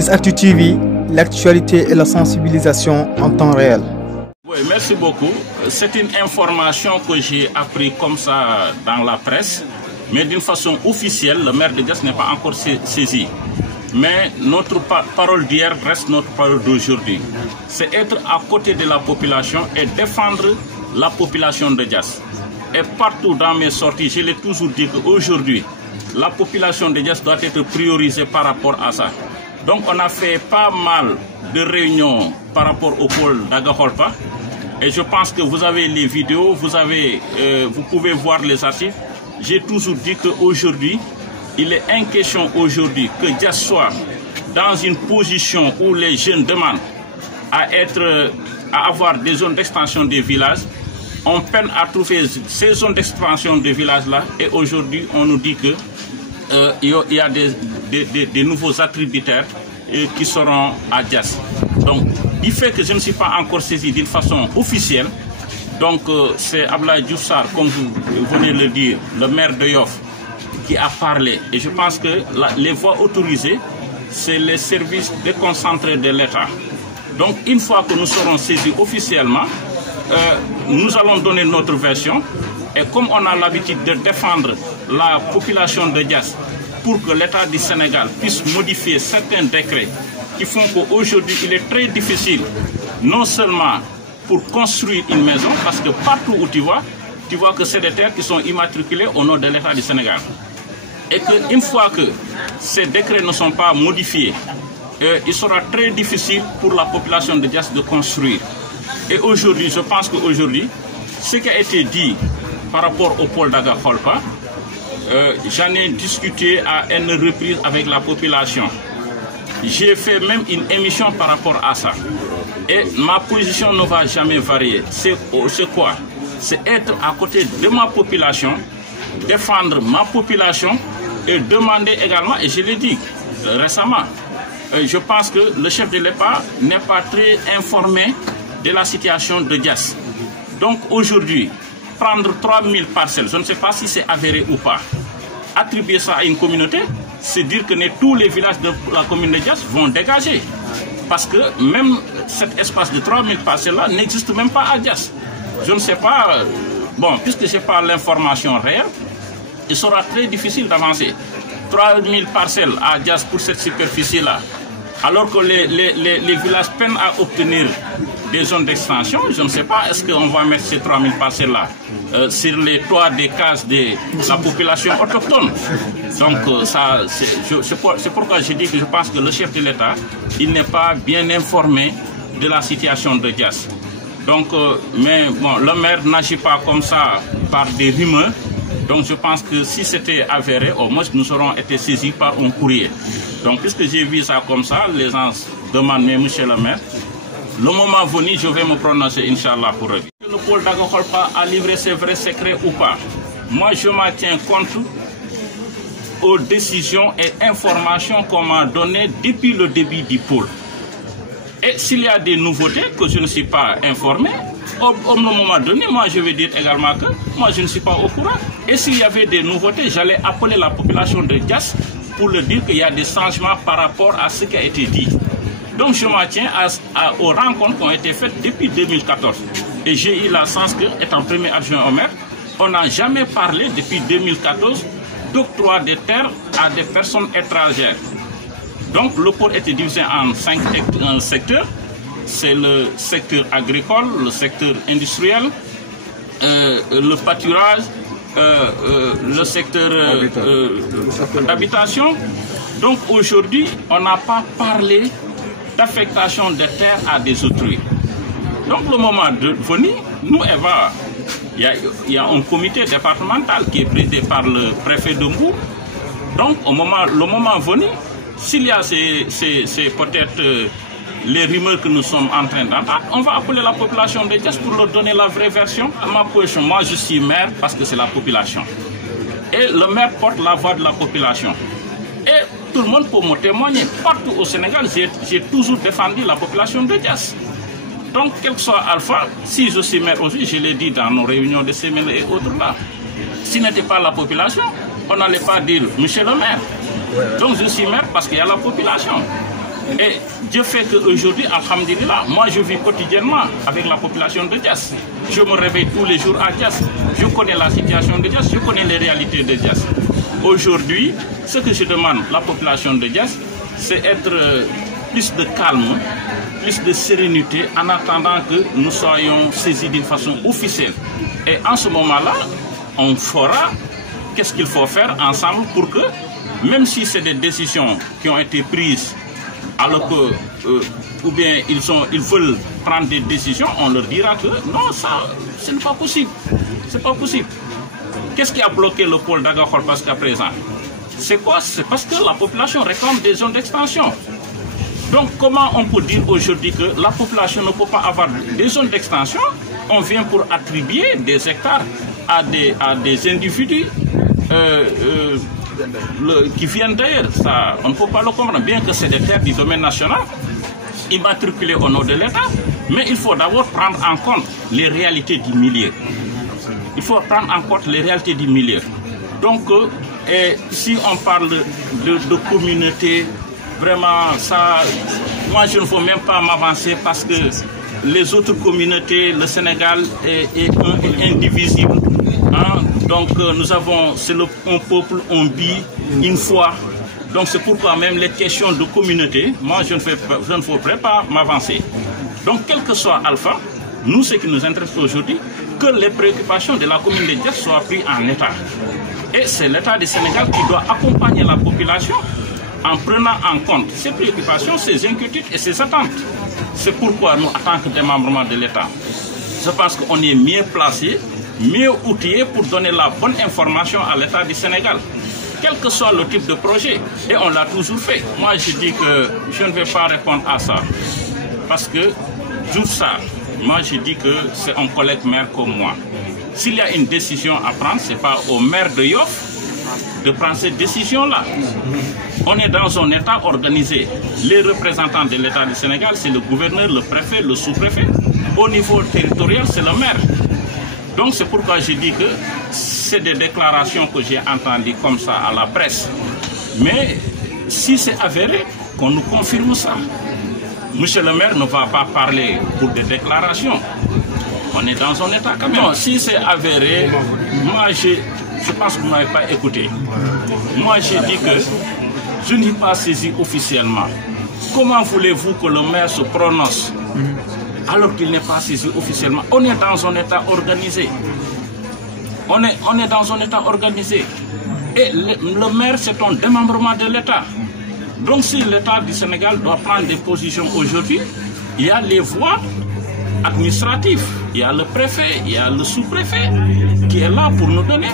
10actu TV, l'actualité et la sensibilisation en temps réel. Oui, merci beaucoup. C'est une information que j'ai appris comme ça dans la presse, mais d'une façon officielle, le maire de Diass n'est pas encore saisi. Mais notre parole d'hier reste notre parole d'aujourd'hui. C'est être à côté de la population et défendre la population de Diass. Et partout dans mes sorties, je l'ai toujours dit qu'aujourd'hui, la population de Diass doit être priorisée par rapport à ça. Donc on a fait pas mal de réunions par rapport au pôle d'Agakholpa. Et je pense que vous avez les vidéos, vous pouvez voir les archives. J'ai toujours dit qu'aujourd'hui, il est une question aujourd'hui que Diass soit dans une position où les jeunes demandent à avoir des zones d'extension des villages. On peine à trouver ces zones d'expansion des villages-là et aujourd'hui on nous dit qu'il y a des nouveaux attributaires qui seront à Diass. Donc, il fait que je ne suis pas encore saisi d'une façon officielle. Donc, c'est Abdoulaye Diouf Sarr, comme vous venez de le dire, le maire de Yoff, qui a parlé. Et je pense que les voies autorisées, c'est les services déconcentrés de l'État. Donc, une fois que nous serons saisis officiellement, nous allons donner notre version. Et comme on a l'habitude de défendre la population de Diass pour que l'État du Sénégal puisse modifier certains décrets qui font qu'aujourd'hui, il est très difficile, non seulement pour construire une maison, parce que partout où tu vois que c'est des terres qui sont immatriculées au nom de l'État du Sénégal. Et qu'une fois que ces décrets ne sont pas modifiés, il sera très difficile pour la population de Diass de construire. Et aujourd'hui, je pense qu'aujourd'hui, ce qui a été dit par rapport au pôle d'Agakholpa, j'en ai discuté à une reprise avec la population. J'ai fait même une émission par rapport à ça. Et ma position ne va jamais varier. C'est quoi? C'est être à côté de ma population, défendre ma population et demander également, et je l'ai dit récemment, je pense que le chef de l'État n'est pas très informé de la situation de Diass. Donc aujourd'hui, prendre 3000 parcelles, je ne sais pas si c'est avéré ou pas, attribuer ça à une communauté, c'est dire que tous les villages de la commune de Diass vont dégager. Parce que même cet espace de 3000 parcelles-là n'existe même pas à Diass. Je ne sais pas, bon, puisque je n'ai pas l'information réelle, il sera très difficile d'avancer. 3000 parcelles à Diass pour cette superficie-là, alors que les villages peinent à obtenir des zones d'extension. Je ne sais pas, est-ce qu'on va mettre ces 3000 parcelles-là sur les toits des cases de la population autochtone. Donc, c'est pourquoi je dis que je pense que le chef de l'État, il n'est pas bien informé de la situation de Diass. Donc, mais bon, le maire n'agit pas comme ça par des rumeurs. Donc, je pense que si c'était avéré, au moins nous aurons été saisis par un courrier. Donc, puisque j'ai vu ça comme ça, les gens demandent, mais monsieur le maire, le moment venu, je vais me prononcer, Inch'Allah, pour eux. Le pôle d'Agakholpa a livré ses vrais secrets ou pas? Moi, je m'en tiens compte aux décisions et informations qu'on m'a données depuis le début du pôle. Et s'il y a des nouveautés que je ne suis pas informé, au moment donné, moi je vais dire également que moi je ne suis pas au courant. Et s'il y avait des nouveautés, j'allais appeler la population de Diass pour leur dire qu'il y a des changements par rapport à ce qui a été dit. Donc je m'en tiens aux rencontres qui ont été faites depuis 2014. Et j'ai eu la chance que, étant premier adjoint au maire, on n'a jamais parlé depuis 2014 d'octroi de terres à des personnes étrangères. Donc le pôle était divisé en 5 secteurs. C'est le secteur agricole, le secteur industriel, le pâturage, le secteur d'habitation. Donc aujourd'hui, on n'a pas parlé d'affectation des terres à des autrui. Donc le moment venu, nous, Eva, il y a un comité départemental qui est présidé par le préfet de Mbour. Donc le moment venu, s'il y a peut-être les rumeurs que nous sommes en train d'entendre, on va appeler la population de Diass pour leur donner la vraie version. À ma position, moi je suis maire parce que c'est la population. Et le maire porte la voix de la population. Et tout le monde peut me témoigner. Partout au Sénégal, j'ai toujours défendu la population de Diass. Donc, quel que soit Alpha, si je suis maire aussi, je l'ai dit dans nos réunions de semaine et autres là, si n'était pas la population, on n'allait pas dire monsieur le maire. Donc je suis maire parce qu'il y a la population. Et Dieu fait qu'aujourd'hui, alhamdulillah, moi je vis quotidiennement avec la population de Diass. Je me réveille tous les jours à Diass. Je connais la situation de Diass, je connais les réalités de Diass. Aujourd'hui, ce que je demande à la population de Diass, c'est être plus de calme, plus de sérénité en attendant que nous soyons saisis d'une façon officielle. Et en ce moment-là, on fera qu'est-ce qu'il faut faire ensemble pour que, même si c'est des décisions qui ont été prises, alors que, ou bien ils veulent prendre des décisions, on leur dira que non, ça, ce n'est pas possible. C'est pas possible. Qu'est-ce qui a bloqué le pôle d'Agakholpa jusqu'à présent? C'est quoi? C'est parce que la population réclame des zones d'extension. Donc comment on peut dire aujourd'hui que la population ne peut pas avoir des zones d'extension? On vient pour attribuer des hectares à des individus qui viennent d'ailleurs. On ne peut pas le comprendre, bien que c'est des terres du domaine national, immatriculées au nom de l'État, mais il faut d'abord prendre en compte les réalités du milieu. Il faut prendre en compte les réalités du milieu. Donc, si on parle de communauté, vraiment, ça, moi je ne veux même pas m'avancer parce que les autres communautés, le Sénégal est indivisible. Hein? Donc nous avons, c'est un peuple, on vit une foi. Donc c'est pourquoi même les questions de communauté, moi je ne voudrais pas m'avancer. Donc quel que soit Alpha, nous ce qui nous intéresse aujourd'hui, que les préoccupations de la commune de Diass soient prises en État. Et c'est l'État du Sénégal qui doit accompagner la population en prenant en compte ses préoccupations, ses inquiétudes et ses attentes. C'est pourquoi nous, en tant que démembrement de l'État, je pense qu'on est mieux placé, mieux outillé pour donner la bonne information à l'État du Sénégal, quel que soit le type de projet. Et on l'a toujours fait. Moi, je dis que je ne vais pas répondre à ça. Parce que, tout ça, moi, je dis que c'est un collègue maire comme moi. S'il y a une décision à prendre, ce n'est pas au maire de Yoff de prendre cette décision-là. On est dans un État organisé. Les représentants de l'État du Sénégal, c'est le gouverneur, le préfet, le sous-préfet. Au niveau territorial, c'est le maire. Donc c'est pourquoi je dis que c'est des déclarations que j'ai entendues comme ça à la presse. Mais si c'est avéré, qu'on nous confirme ça. Monsieur le maire ne va pas parler pour des déclarations. On est dans un État quand même. Non, si c'est avéré, moi je pense que vous ne m'avez pas écouté. Moi j'ai dit que je n'ai pas saisi officiellement. Comment voulez-vous que le maire se prononce alors qu'il n'est pas saisi officiellement? On est dans un État organisé. On est dans un État organisé. Et le maire, c'est un démembrement de l'État. Donc si l'État du Sénégal doit prendre des positions aujourd'hui, il y a les voies administratives. Il y a le préfet, il y a le sous-préfet qui est là pour nous donner.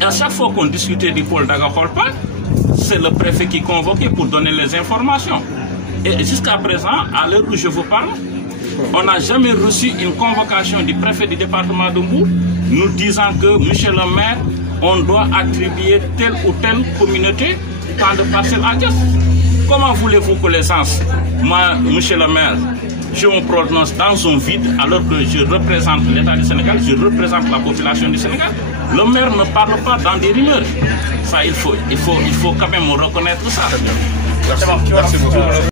Et à chaque fois qu'on discutait du pôle d'Agakholpa, c'est le préfet qui convoquait pour donner les informations. Et jusqu'à présent, à l'heure où je vous parle, on n'a jamais reçu une convocation du préfet du département de Mbour nous disant que, monsieur le maire, on doit attribuer telle ou telle communauté tant de parcelles à Diass. Comment voulez-vous que les gens, moi, monsieur le maire, je me prononce dans un vide alors que je représente l'État du Sénégal, je représente la population du Sénégal? Le maire ne parle pas dans des rumeurs. Ça, il faut quand même reconnaître ça. Merci beaucoup.